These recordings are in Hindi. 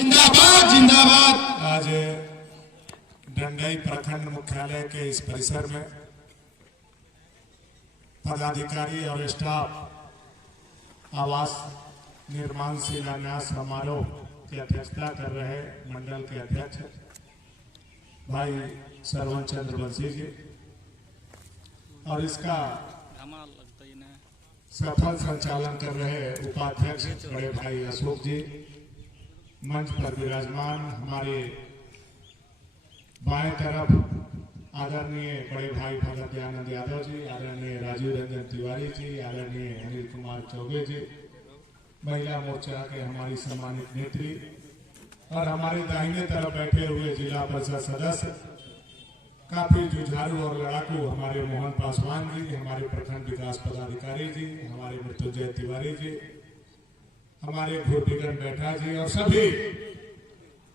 जिंदाबाद जिंदाबाद। आज डंडई प्रखंड मुख्यालय के इस परिसर में पदाधिकारी और स्टाफ आवास निर्माण शिलान्यास समारोह की अध्यक्षता कर रहे मंडल के अध्यक्ष भाई सरवण चंद्र बंसी जी और इसका सफल संचालन कर रहे उपाध्यक्ष बड़े भाई अशोक जी, मंच पर विराजमान हमारे बाएं तरफ आदरणीय बड़े भाई भगत दयानंद यादव जी, आदरणीय राजीव रंजन तिवारी जी, आदरणीय अनिल कुमार चौबे जी, महिला मोर्चा के हमारी सम्मानित नेत्री और हमारे दाहिने तरफ बैठे हुए जिला परिषद सदस्य काफी जुझारू और लड़ाकू हमारे मोहन पासवान जी, हमारे प्रखंड विकास पदाधिकारी जी, हमारे मृत्युंजय तिवारी जी, हमारे घोटीगढ़ बैठा जी और सभी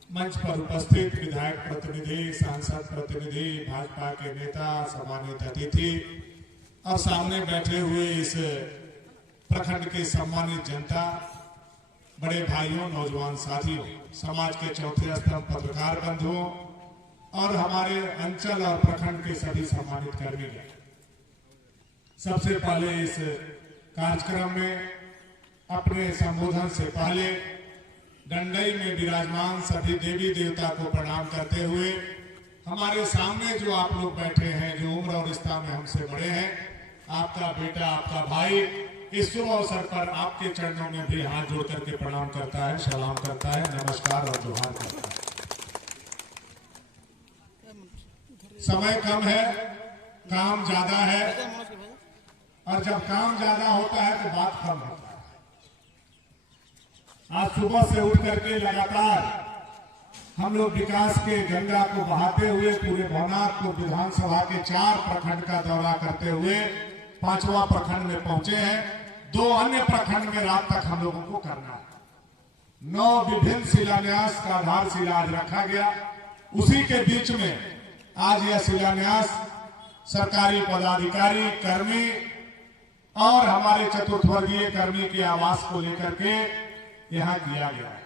मंच पर उपस्थित विधायक प्रतिनिधि, सांसद प्रतिनिधि, भाजपा के नेता, सम्मानित अतिथि और सामने बैठे हुए इस प्रखंड के सम्मानित जनता, बड़े भाइयों, नौजवान साथियों, समाज के चौथे स्तंभ पत्रकार बंधुओं और हमारे अंचल और प्रखंड के सभी सम्मानित कर्मी। सबसे पहले इस कार्यक्रम में अपने संबोधन से पहले डंडई में विराजमान सभी देवी देवता को प्रणाम करते हुए हमारे सामने जो आप लोग बैठे हैं, जो उम्र और रिश्ता में हमसे बड़े हैं, आपका बेटा, आपका भाई, इस शुभ अवसर पर आपके चरणों में भी हाथ जोड़ करके प्रणाम करता है, सलाम करता है, नमस्कार और जोहार करता है। समय कम है, काम ज्यादा है और जब काम ज्यादा होता है तो बात कम होता है। आज सुबह से उठ करके लगातार हम लोग विकास के गंगा को बहाते हुए पूरे भवनाथपुर विधानसभा के 4 प्रखंड का दौरा करते हुए 5वां प्रखंड में पहुंचे हैं। 2 अन्य प्रखंड में रात तक हम लोगों को करना है। 9 विभिन्न शिलान्यास का आधारशिला आज रखा गया। उसी के बीच में आज यह शिलान्यास सरकारी पदाधिकारी, कर्मी और हमारे चतुर्थवर्गीय कर्मी के आवास को लेकर के यहाँ किया गया है।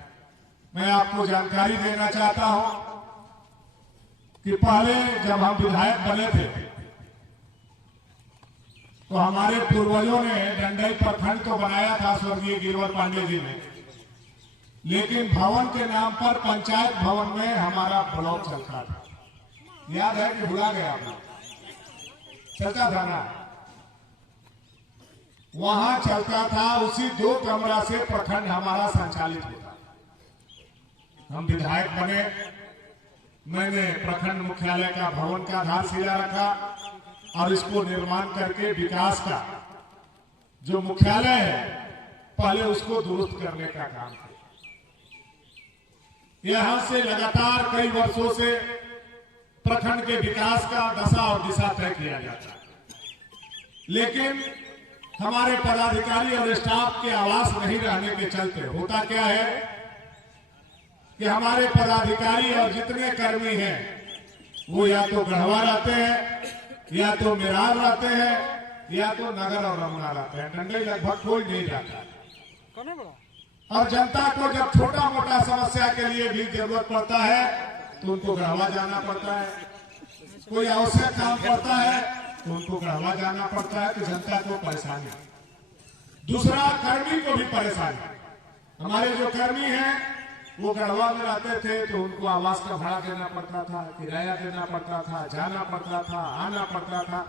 मैं आपको जानकारी देना चाहता हूं कि पहले जब हम विधायक बने थे तो हमारे पूर्वजों ने डंडई प्रखंड तो बनाया था स्वर्गीय गिरवर पांडे जी ने, लेकिन भवन के नाम पर पंचायत भवन में हमारा ब्लॉक चलता था। याद है कि भुला गया आपने? चलता था ना, वहां चलता था। उसी 2 कमरा से प्रखंड हमारा संचालित होता। हम विधायक बने, मैंने प्रखंड मुख्यालय का भवन का आधारशिला रखा और इसको निर्माण करके विकास का जो मुख्यालय है पहले उसको दुरुस्त करने का काम किया। यहां से लगातार कई वर्षों से प्रखंड के विकास का दशा और दिशा तय किया जाता है, लेकिन हमारे पदाधिकारी और स्टाफ के आवास नहीं रहने के चलते होता क्या है कि हमारे पदाधिकारी और जितने कर्मी हैं वो या तो गढ़वा रहते हैं, या तो मेरार रहते हैं, या तो नगर और रमुना रहते हैं। डंडई लगभग कोई नहीं रहता। और जनता को जब छोटा मोटा समस्या के लिए भी जरूरत पड़ता है तो उनको गढ़वा जाना पड़ता है। कोई आवश्यक काम पड़ता है तो उनको गढ़वा जाना पड़ता है। तो जनता को परेशानी, दूसरा कर्मी को भी परेशानी। हमारे जो कर्मी हैं वो गढ़वा में रहते थे तो उनको आवास का भाड़ा देना पड़ता था, किराया देना पड़ता था, जाना पड़ता था, आना पड़ता था।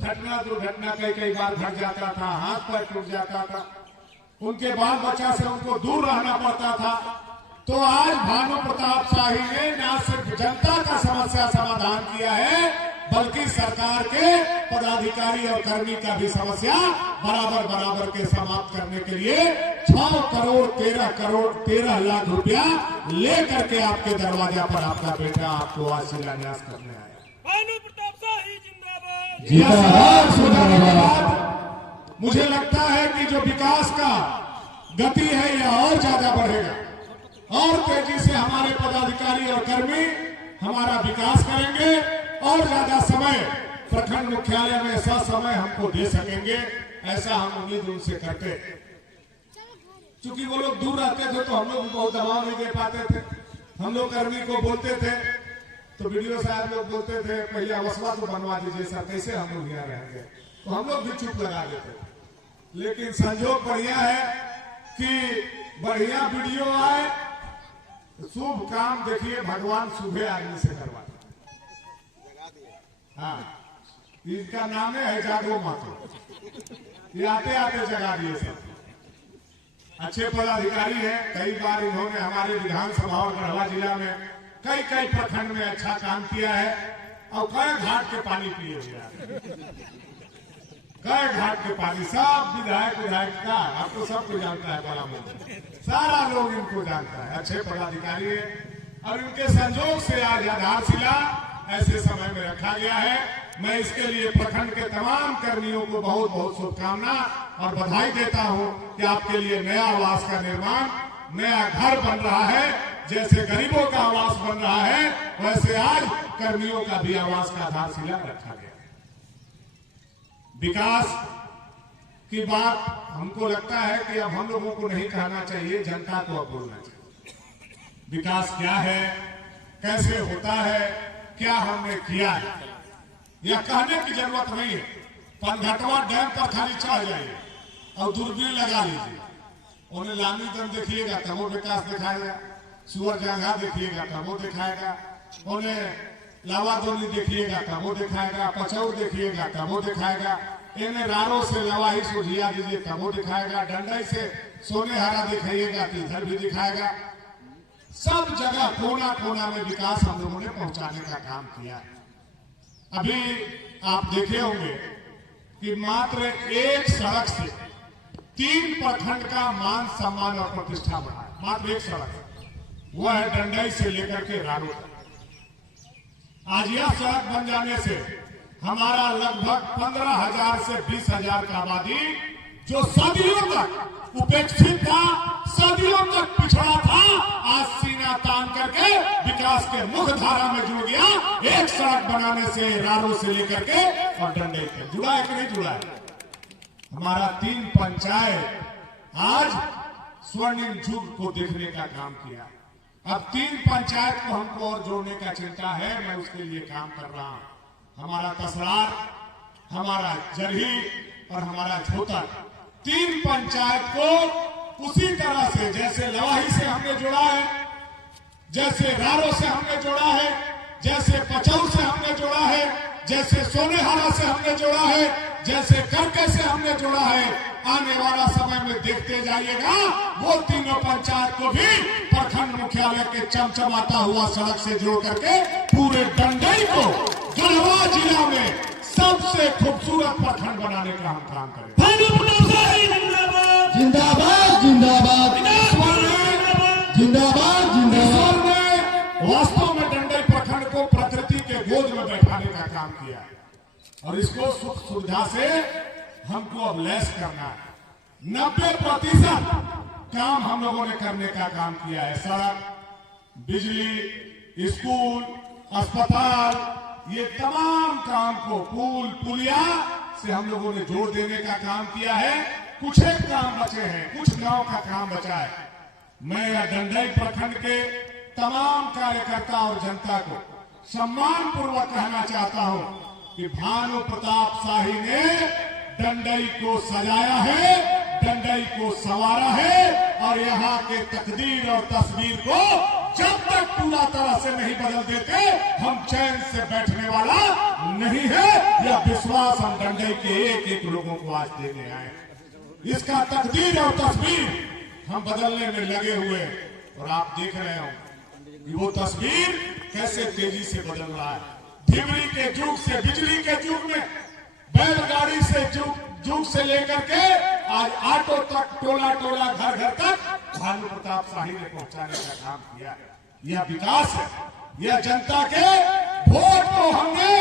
घटना दुर्घटना कई बार घट जाता था, हाथ पैर टूट जाता था, उनके बाल बच्चा से उनको दूर रहना पड़ता था। तो आज भानु प्रताप शाही ने न सिर्फ जनता का समस्या समाधान किया है बल्कि सरकार के पदाधिकारी और कर्मी का भी समस्या बराबर के समाप्त करने के लिए 6 करोड़ 13 लाख रुपया लेकर के आपके दरवाजा पर आपका बेटा आपको आज शिलान्यास करने आया। भानु प्रताप शाही जिंदाबाद। मुझे लगता है कि जो विकास का गति है यह और ज्यादा बढ़ेगा और तेजी से हमारे पदाधिकारी और कर्मी हमारा विकास करेंगे और ज्यादा समय प्रखंड मुख्यालय में समय हमको दे सकेंगे, ऐसा हम उम्मीद उनसे करते। चूंकि वो लोग दूर रहते थे तो हम लोग भी बहुत दबाव नहीं दे पाते थे। हम लोग कर्मी को बोलते थे तो वीडियो साहब लोग बोलते थे पहले अवसवा तो बनवा दीजिए सर, कैसे हम लोग यहाँ रहेंगे, तो हम लोग भी चुप लगा देते थे। लेकिन संजोग बढ़िया है कि बढ़िया वीडियो आए, शुभ काम देखिए भगवान सुबह आदमी से करवाते। हाँ, इनका नाम है जागो मातो, ये आते आते जगा दिए सब। अच्छे पदाधिकारी हैं, कई बार इन्होंने हमारे विधानसभा और गढ़वा जिला में कई प्रखंड में अच्छा काम किया है और कई घाट के पानी पिए हुए, कई घाट के पानी सब विधायक का आपको सबको जानता है, बड़ा मुद्दा सारा लोग इनको जानता है, अच्छे पदाधिकारी है। और इनके संजोग से आज आधारशिला ऐसे समय में रखा गया है। मैं इसके लिए प्रखंड के तमाम कर्मियों को बहुत बहुत शुभकामना और बधाई देता हूं कि आपके लिए नया आवास का निर्माण, नया घर बन रहा है। जैसे गरीबों का आवास बन रहा है वैसे आज कर्मियों का भी आवास का आधारशिला रखा गया। विकास की बात हमको लगता है कि अब हम लोगों को नहीं कहना चाहिए, जनता को अब बोलना चाहिए। विकास क्या है, कैसे होता है, क्या हमने किया है, यह कहने की जरूरत नहीं है। पनघटवा डैम पर खाली चढ़ जाइए और दूरबीन लगा लीजिए, उन्हें लानी दम देखिएगा तब वो विकास दिखाएगा, सुअर जंगा देखिएगा तब वो दिखाएगा, उन्हें लावादोनी देखिएगा तब वो दिखाएगा, पचौर देखिएगा तब वो दिखाएगा, इन्हें रारों से लवाही सुझिया दीजिए तब वो दिखाएगा, डंडई से सोने हरा दिखाइएगा तो इधर भी दिखाएगा। सब जगह कोना कोना में विकास हम लोगों ने पहुंचाने का काम किया है। अभी आप देखे होंगे कि मात्र एक सड़क से 3 प्रखंड का मान सम्मान और प्रतिष्ठा बढ़ा है, मात्र एक सड़क, वह है डंडई से लेकर के रारो तक। आज यह सड़क बन जाने से हमारा लगभग 15,000 से 20,000 का आबादी जो सदियों तक उपेक्षित था, सदियों तक पिछड़ा था, आज सीना तान करके विकास के मुख्य धारा में जुड़ गया। एक सड़क बनाने से रारो से लेकर के और डंडई तक जुड़ा है कि नहीं जुड़ा है। हमारा 3 पंचायत आज स्वर्णिम युग को देखने का काम किया। अब 3 पंचायत को हमको और जोड़ने का चिंता है, मैं उसके लिए काम कर रहा हूं। हमारा तसरार, हमारा जरही और हमारा झोतर, 3 पंचायत को उसी तरह से जैसे लवाही से हमने जोड़ा है, जैसे रारो से हमने जोड़ा है, जैसे पचौर से हमने जोड़ा है, जैसे सोनेहारा से हमने जोड़ा है, जैसे करके से हमने जोड़ा है। आने वाला समय में देखते जाइएगा वो तीनों पंचायत को भी प्रखंड मुख्यालय के चमचमाता हुआ सड़क से जोड़ करके पूरे डंडई को गढ़वा जिला में सबसे खूबसूरत प्रखंड बनाने का हम काम करें। जिंदाबाद जिंदाबाद जिंदाबाद जिंदाबाद। वास्तव में डंडई प्रखंड को प्रकृति के गोद में बैठाने का काम किया है और इसको सुख सुविधा से हमको अब लैस करना है। 90% काम हम लोगों ने करने का काम किया है। सड़क, बिजली, स्कूल, अस्पताल, ये तमाम काम को पुल पुलिया से हम लोगों ने जोड़ देने का काम किया है। कुछ एक काम बचे हैं, कुछ गांव का काम बचा है। मैं डंडई प्रखंड के तमाम कार्यकर्ता और जनता को सम्मान पूर्वक कहना चाहता हूं कि भानु प्रताप शाही ने डंडई को सजाया है, डंडई को संवारा है और यहाँ के तकदीर और तस्वीर को जब तक पूरा तरह से नहीं बदल देते हम चैन से बैठने वाला नहीं है। यह विश्वास हम डंडई के एक एक लोगों को आज देने आए। इसका तकदीर और तस्वीर हम बदलने में लगे हुए और आप देख रहे हो कि वो तस्वीर कैसे तेजी से बदल रहा है। ढिबरी के युग से बिजली के युग में, बैलगाड़ी से युग से लेकर के आज ऑटो तक, टोला टोला, घर घर तक भानु प्रताप शाही ने पहुंचाने का काम किया है। यह विकास है, यह जनता के वोट को हमने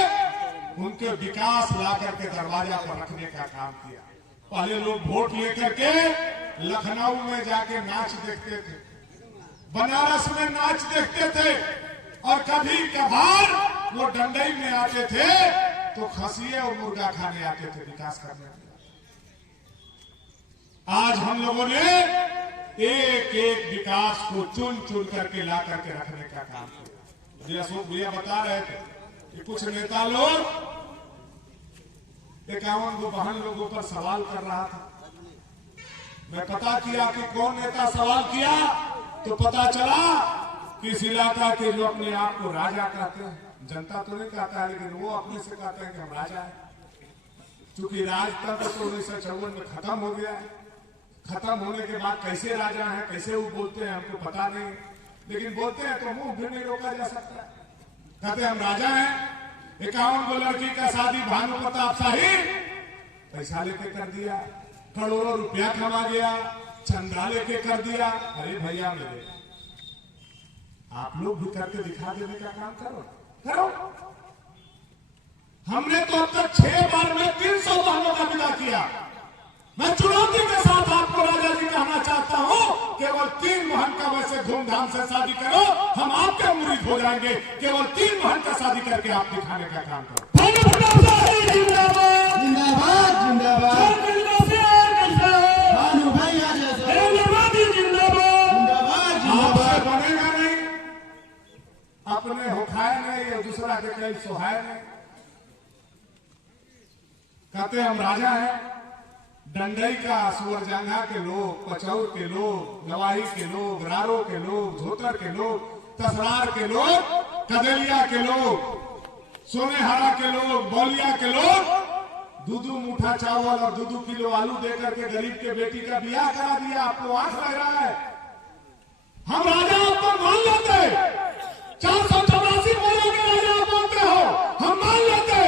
उनके विकास ला करके दरवाजा पर रखने का काम किया। पहले लोग वोट लेकर के लखनऊ में जाके नाच देखते थे, बनारस में नाच देखते थे और कभी कभार वो डंडई में आते थे तो खसिए और मुर्गा खाने आते थे विकास करने। आज हम लोगों ने एक एक विकास को चुन चुन करके ला करके रखने का काम किया। मुझे अशोक भैया बता रहे थे कि कुछ नेता लोग 51 लोगों पर सवाल कर रहा था। मैं पता किया कि कौन नेता सवाल किया तो पता चला कि इस इलाका के जो अपने आप को राजा कहते हैं, जनता तो नहीं कहता है लेकिन वो अपने से कहते हैं कि हम राजा हैं। चूंकि राजतंत्र तो 1954 में खत्म हो गया है, खत्म होने के बाद कैसे राजा हैं, कैसे वो बोलते हैं हमको पता नहीं, लेकिन बोलते हैं तो मुंह भी नहीं रोका जा सकता। कहते हम राजा हैं। 51 लड़की का शादी भानु प्रताप शाही पैसा लेके कर दिया, करोड़ों रुपया कमा गया, चंदा लेके कर दिया। अरे भैया मेरे, आप लोग भी करके दिखा देने का काम करो करो। हमने तो अब तक 6 बार में 300 बहनों का विदा किया। मैं चुनौती के साथ आपको राजा जी कहना चाहता हूं, केवल 3 बहन का वैसे धूमधाम से शादी करो, हम आपके मुरीद हो जाएंगे। केवल 3 बहन का शादी करके आप दिखाने का काम करो। जिंदाबाद जिंदाबाद भानु भैया जैसे जिंदाबाद आपसे बनेगा नहीं, अपने होखाए नहीं या दूसरा के कहीं सोहाए नहीं। कहते हम राजा हैं। डंडई का, सुअरजंगा के लोग, पचौर के लोग, नवाही के लोग, रारो के लोग, धोतर के लोग, तसरार के लोग, कदेलिया के लोग, सोनेहारा के लोग, बौलिया के लोग 2-2 मुठा चावल और 2-2 किलो आलू देकर के गरीब के बेटी का ब्याह करा दिया। आपको आंख लग रहा है? हम राजा आपको मान लेते, 484 बोलो के राजा बोलते हो, हम मान लेते।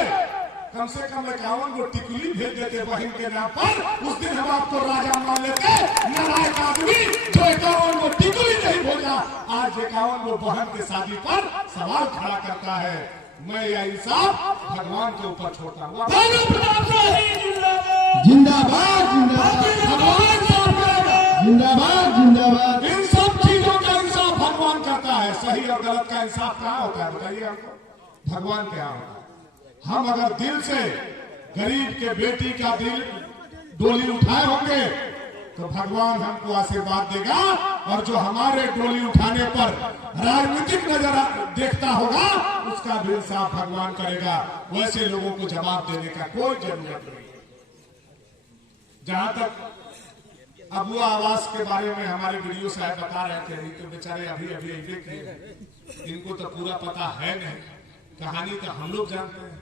कम से कम 51 को टिकुली भेज देते बहन के नाम पर, उस दिन हम आपको राजा मान लेते। नालायक आदमी जो 51 को टिकुली नहीं भेजा, आज 51 को बहन के शादी पर सवाल खड़ा करता है। मैं यह इंसाफ भगवान के ऊपर छोड़ता हूँ। जिंदाबाद जिंदाबाद जिंदाबाद जिंदाबाद। इन सब चीजों का इंसाफ भगवान करता है। सही और गलत का इंसाफ कहाँ होता है बताइए हमको? भगवान के यहाँ होता है। हम अगर दिल से गरीब के बेटी का दिल डोली उठाए होंगे तो भगवान हमको आशीर्वाद देगा, और जो हमारे डोली उठाने पर राजनीतिक नजर देखता होगा उसका भी इंसाफ भगवान करेगा। वैसे लोगों को जवाब देने का कोई जरूरत नहीं। जहां तक अबुआ आवास के बारे में हमारे वीडियो साहब बता रहे थे, तो बेचारे अभी अभी किए, इनको तो पूरा पता है नहीं। कहानी तो हम लोग जानते हैं।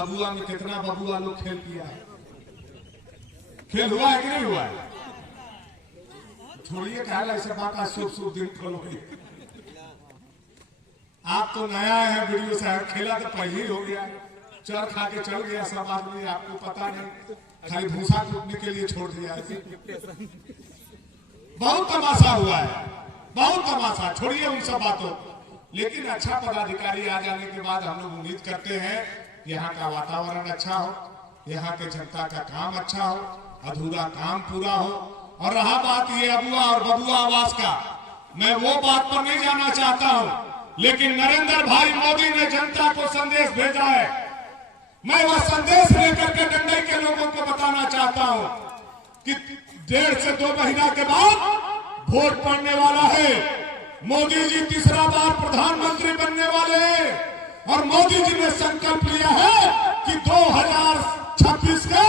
अबुआ में कितना बबुआ लोग खेल किया है, खेल हुआ है कि नहीं हुआ है? छोड़िए क्या ऐसे बात, आज शुभ दिन खोलो। आप तो नया है वीडियो साहब, खेला तो पहले ही हो गया, चर खा के चल गया सब आदमी, आपको पता नहीं, खाली भूसा कूटने के लिए छोड़ दिया। बहुत तमाशा हुआ है, बहुत तमाशा। छोड़िए उन सब बातों, लेकिन अच्छा पदाधिकारी आ जाने के बाद हम लोग उम्मीद करते हैं यहाँ का वातावरण अच्छा हो, यहाँ के जनता का काम अच्छा हो, अधूरा काम पूरा हो। और रहा बात ये अबुआ और बबुआ आवास का, मैं वो बात पर नहीं जाना चाहता हूँ, लेकिन नरेंद्र भाई मोदी ने जनता को संदेश भेजा है। मैं वह संदेश लेकर के डंडई के लोगों को बताना चाहता हूँ कि 1.5 से 2 महीना के बाद वोट पड़ने वाला है। मोदी जी तीसरा बार प्रधानमंत्री बनने वाले हैं, और मोदी जी ने संकल्प लिया है कि 2026 के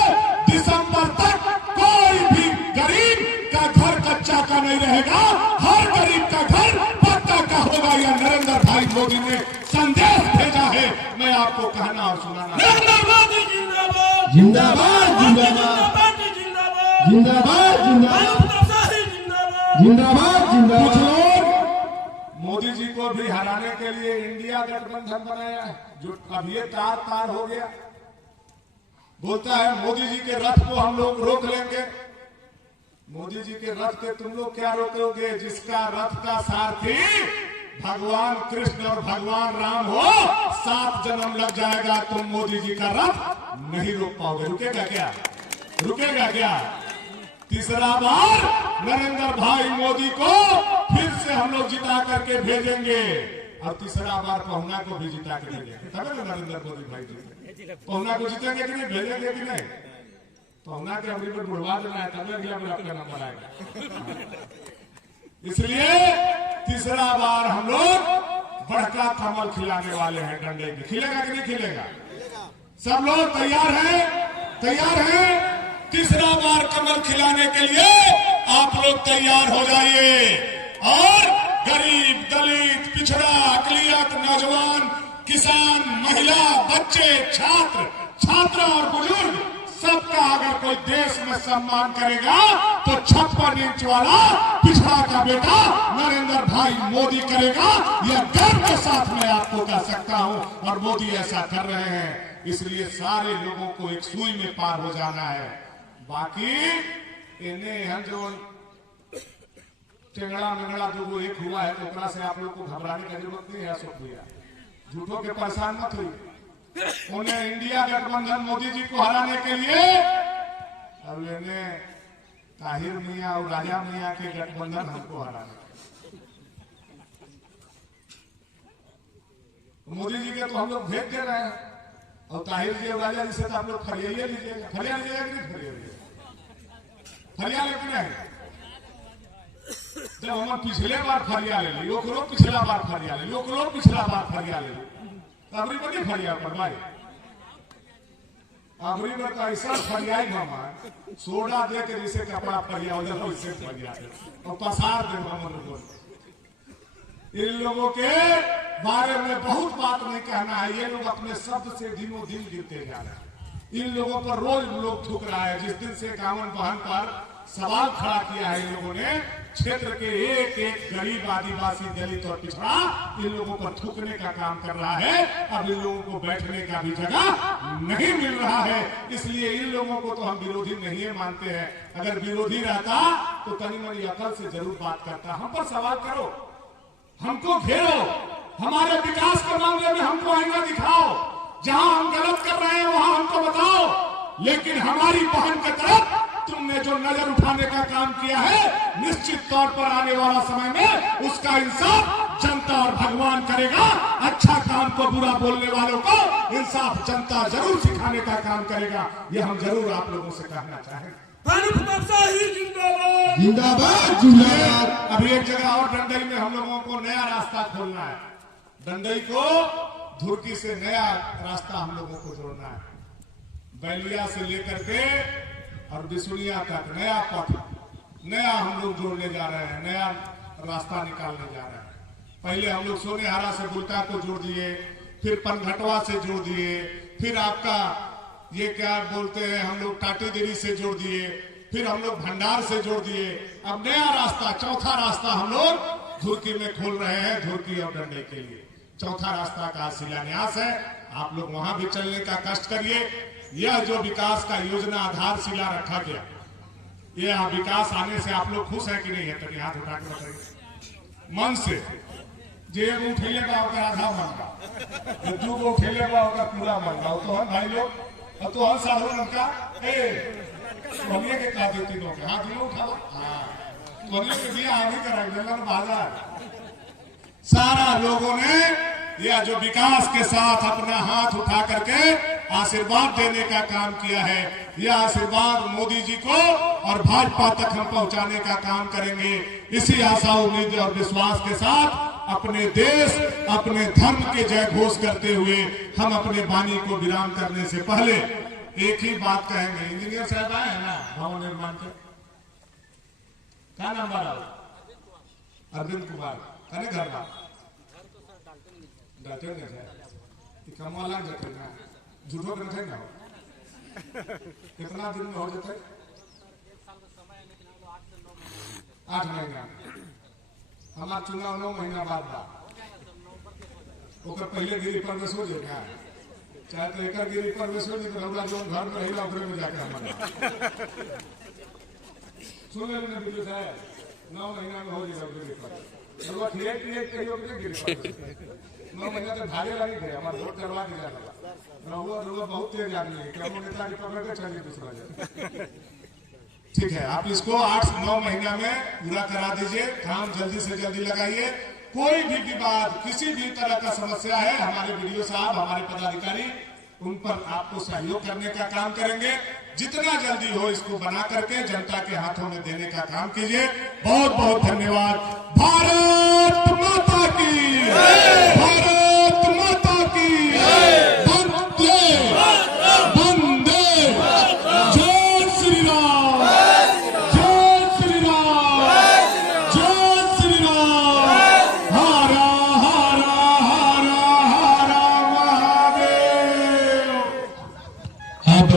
दिसंबर तक कोई भी गरीब का घर कच्चा का नहीं रहेगा, हर गरीब का घर पक्का का होगा। यह नरेंद्र भाई मोदी ने संदेश भेजा है। मैं आपको कहना और सुनाना। जिंदाबाद जिंदाबाद जिंदाबाद जिंदाबाद कुछ जिंदाबाद। लोग मोदी जी को भी हराने के लिए इंडिया गठबंधन बनाया है, जो अभी तार तार हो गया। बोलता है मोदी जी के रथ को हम लोग रोक लेंगे। मोदी जी के रथ के तुम लोग क्या रोकोगे? जिसका रथ का सारथी भगवान कृष्ण और भगवान राम हो, 7 जन्म लग जाएगा, तुम मोदी जी का रथ नहीं रोक पाओगे। रुकेगा क्या? रुकेगा क्या? तीसरा बार नरेंद्र भाई मोदी को फिर से हम लोग जिता करके भेजेंगे, और तीसरा बार पहुना को भी जिता के भेजेंगे। तब ना नरेंद्र मोदी भाई जी पहुना को जीतेंगे कि नहीं, भेजेंगे कि नहीं? पहुना के अमरी पर बुढ़वा देना है, तब अगला में आपका नंबर आएगा। इसलिए तीसरा बार हम लोग बड़का कमल खिलाने वाले हैं डंडे की। खिलेगा कि नहीं खिलेगा? सब लोग तैयार हैं? तैयार हैं? तीसरा बार कमल खिलाने के लिए आप लोग तैयार हो जाइए। और गरीब, दलित, पिछड़ा, अकलियत, नौजवान, किसान, महिला, बच्चे, छात्र, छात्रा और बुजुर्ग सबका अगर कोई देश में सम्मान करेगा तो 56 इंच वाला पिछड़ा का बेटा नरेंद्र भाई मोदी करेगा। यह गर्व के साथ मैं आपको कह सकता हूं और मोदी ऐसा कर रहे हैं। इसलिए सारे लोगों को एक सुई में पार हो जाना है। बाकी इन्हें हम जो टेंगड़ा मेंगड़ा जो एक हुआ है तो ओकरा से आप लोग को घबराने की जरूरत नहीं है। अशोक भैया झूठों के परेशान मत हुई। उन्हें इंडिया गठबंधन मोदी जी को हराने के लिए अब इन्हें ताहिर मियां और राजा मियां के गठबंधन हमको हराने। मोदी जी के तो हम लोग भेज दे रहे हैं और ताहिर जी और राजा जी से तो आप लोग फरिया लीजिएगा। फरिया लीजिएगा कि नहीं? फरिया लीजिएगा। फरिया लेकिन है जब हम पिछले बार फरिया ले ली, लोग पिछला बार फरिया ले, लोग पिछला बार फरिया ले ली, अबरी बड़ी फरिया पर भाई अबरी में तो ऐसा फरियाई हम सोडा दे के जैसे कपड़ा फरिया हो जाए उससे फरिया और पसार दे हम लोगों। इन लोगों के बारे में बहुत बात नहीं कहना है। ये लोग अपने शब्द से दिनों दिन गिरते जा रहे हैं। इन लोगों पर रोज लोग थूक रहा है। जिस दिन से कामन बहन पर सवाल खड़ा किया है इन लोगों ने, क्षेत्र के एक एक गरीब, आदिवासी, दलित और पिछड़ा इन लोगों पर थूकने का काम कर रहा है। अब इन लोगों को बैठने का भी जगह नहीं मिल रहा है। इसलिए इन लोगों को तो हम विरोधी नहीं मानते हैं। अगर विरोधी रहता तो तनी मनी अकल से जरूर बात करता। हम पर सवाल करो, हमको घेरो, हमारे विकास के मामले में हमको आईना दिखाओ, जहां हम गलत कर रहे हैं वहां हमको बताओ। लेकिन हमारी बहन की तरफ तुमने जो नजर उठाने का काम किया है, निश्चित तौर पर आने वाला समय में उसका इंसाफ जनता और भगवान करेगा। अच्छा काम को बुरा बोलने वालों को इंसाफ जनता जरूर सिखाने का काम करेगा। ये हम जरूर आप लोगों से कहना चाहेंगे। जिंदाबाद जिंदाबाद। अभी एक जगह और डंडई में हम लोगों को नया रास्ता खोलना है। डंडई को धुरकी से नया रास्ता हम लोगों को जोड़ना है। बैलिया से लेकर के और बिसुड़िया तक नया पथ, नया हम लोग जोड़ने जा रहे हैं, नया रास्ता निकालने जा रहे हैं। पहले हम लोग सोनेहारा से बुल्टा को जोड़ दिए, फिर पनघटवा से जोड़ दिए, फिर आपका ये क्या बोलते हैं हम लोग टाटीदेरी से जोड़ दिए, फिर हम लोग भंडार से जोड़ दिए। अब नया रास्ता, चौथा रास्ता हम लोग धुरकी में खोल रहे हैं, धुरकी और डंडे के लिए। चौथा रास्ता का शिलान्यास है। आप लोग वहां भी चलने का कष्ट करिए। यह जो विकास का योजना आधारशिला रखा गया, यह विकास आने से आप लोग खुश है कि नहीं है? तो हाथ उठा के बताइए मन से। जेब उठेले बा होकर आधा मंगा, दू गो उठेले बा होकर पूरा मंगा। तो हम भाई लोग तो हम साधारण का मम्मी के का देती लोग हाथ में उठाओ। हाँ मम्मी के दिया आगे करा बाजार। सारा लोगों ने यह जो विकास के साथ अपना हाथ उठा करके आशीर्वाद देने का काम किया है। यह आशीर्वाद मोदी जी को और भाजपा तक हम पहुंचाने का काम करेंगे। इसी आशा, उम्मीद और विश्वास के साथ अपने देश, अपने धर्म के जय घोष करते हुए हम अपने वाणी को विराम करने से पहले एक ही बात कहेंगे। इंजीनियर साहब आए हैं ना भवन निर्माण के, क्या नाम बारा? अरविंद कुमार कने घर बा डाटे ने कमवा लग जाते ना, झूठो के नहीं ना हो। कितना दिन में हो जाते? 8 महीना। हमारा चुनाव 9 महीना बाद बा। ओकर पहले गिरी प्रवेश हो जाएगा, चाहे तो एक गिरी प्रवेश हो नहीं तो रौला जो घर में रहेगा उधर में जाकर हमारा सुन लेने वीडियो है। 9 महीना में हो जाएगा गिरी प्रवेश। रौला ठीक कहियो कि गिरी प्रवेश 9 महीना तो भागे लगे थे। हमारा वोट करवा दिया रौला बहुत तेज आदमी है, क्या नेता की पकड़ के चलिए दूसरा जगह। ठीक है, आप इसको 8-9 महीना में पूरा करा दीजिए। काम जल्दी से जल्दी लगाइए। कोई भी विवाद, किसी भी तरह का समस्या है, हमारे वीडियो साहब, हमारे पदाधिकारी उन पर आपको सहयोग करने का काम करेंगे। जितना जल्दी हो इसको बना करके जनता के हाथों में देने का काम कीजिए। बहुत बहुत धन्यवाद। भारत माता की, भारत माता की, वंदे वंदे, जय श्री राम, जय श्री राम, जय श्री राम, हरा हरा हरा हरा महादेव। अब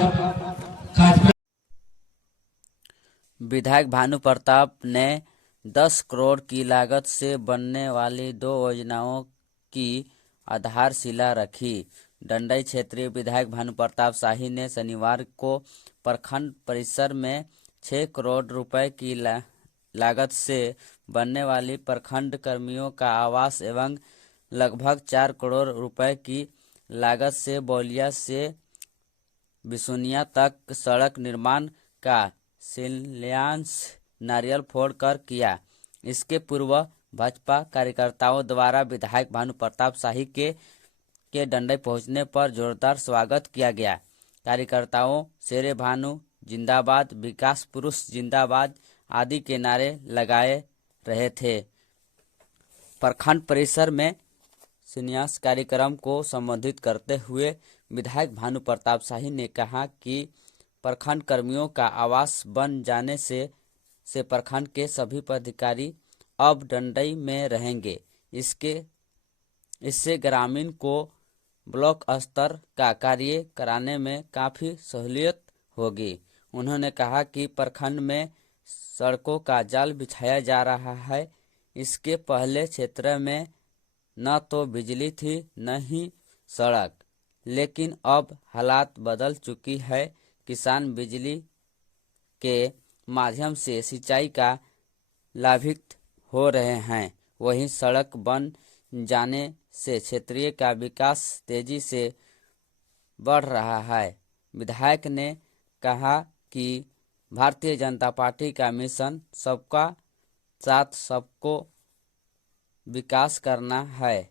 विधायक भानु प्रताप ने 10 करोड़ की लागत से बनने वाली 2 योजनाओं की आधारशिला रखी। डंडई क्षेत्रीय विधायक भानु प्रताप शाही ने शनिवार को प्रखंड परिसर में 6 करोड़ रुपए की लागत से बनने वाली प्रखंड कर्मियों का आवास एवं लगभग 4 करोड़ रुपए की लागत से बौलिया से बिसुनिया तक सड़क निर्माण का शिलान्यास नारियल फोड़कर किया। इसके पूर्व भाजपा कार्यकर्ताओं द्वारा विधायक भानु प्रताप शाही के डंडई पहुंचने पर जोरदार स्वागत किया गया। कार्यकर्ताओं शेरे भानु जिंदाबाद, विकास पुरुष जिंदाबाद आदि के नारे लगाए रहे थे। प्रखंड परिसर में शिलान्यास कार्यक्रम को संबोधित करते हुए विधायक भानु प्रताप शाही ने कहा कि प्रखंड कर्मियों का आवास बन जाने से प्रखंड के सभी पदाधिकारी अब डंडई में रहेंगे। इससे ग्रामीण को ब्लॉक स्तर का कार्य कराने में काफ़ी सहूलियत होगी। उन्होंने कहा कि प्रखंड में सड़कों का जाल बिछाया जा रहा है। इसके पहले क्षेत्र में न तो बिजली थी न ही सड़क, लेकिन अब हालात बदल चुकी है। किसान बिजली के माध्यम से सिंचाई का लाभान्वित हो रहे हैं, वहीं सड़क बन जाने से क्षेत्र का विकास तेजी से बढ़ रहा है। विधायक ने कहा कि भारतीय जनता पार्टी का मिशन सबका साथ सबको विकास करना है।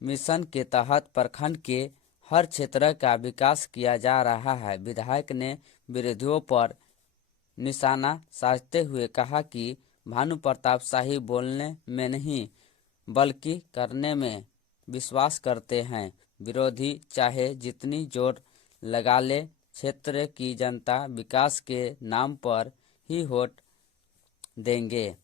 मिशन के तहत प्रखंड के हर क्षेत्र का विकास किया जा रहा है। विधायक ने विरोधियों पर निशाना साधते हुए कहा कि भानु प्रताप शाही बोलने में नहीं बल्कि करने में विश्वास करते हैं। विरोधी चाहे जितनी जोर लगा ले, क्षेत्र की जनता विकास के नाम पर ही वोट देंगे।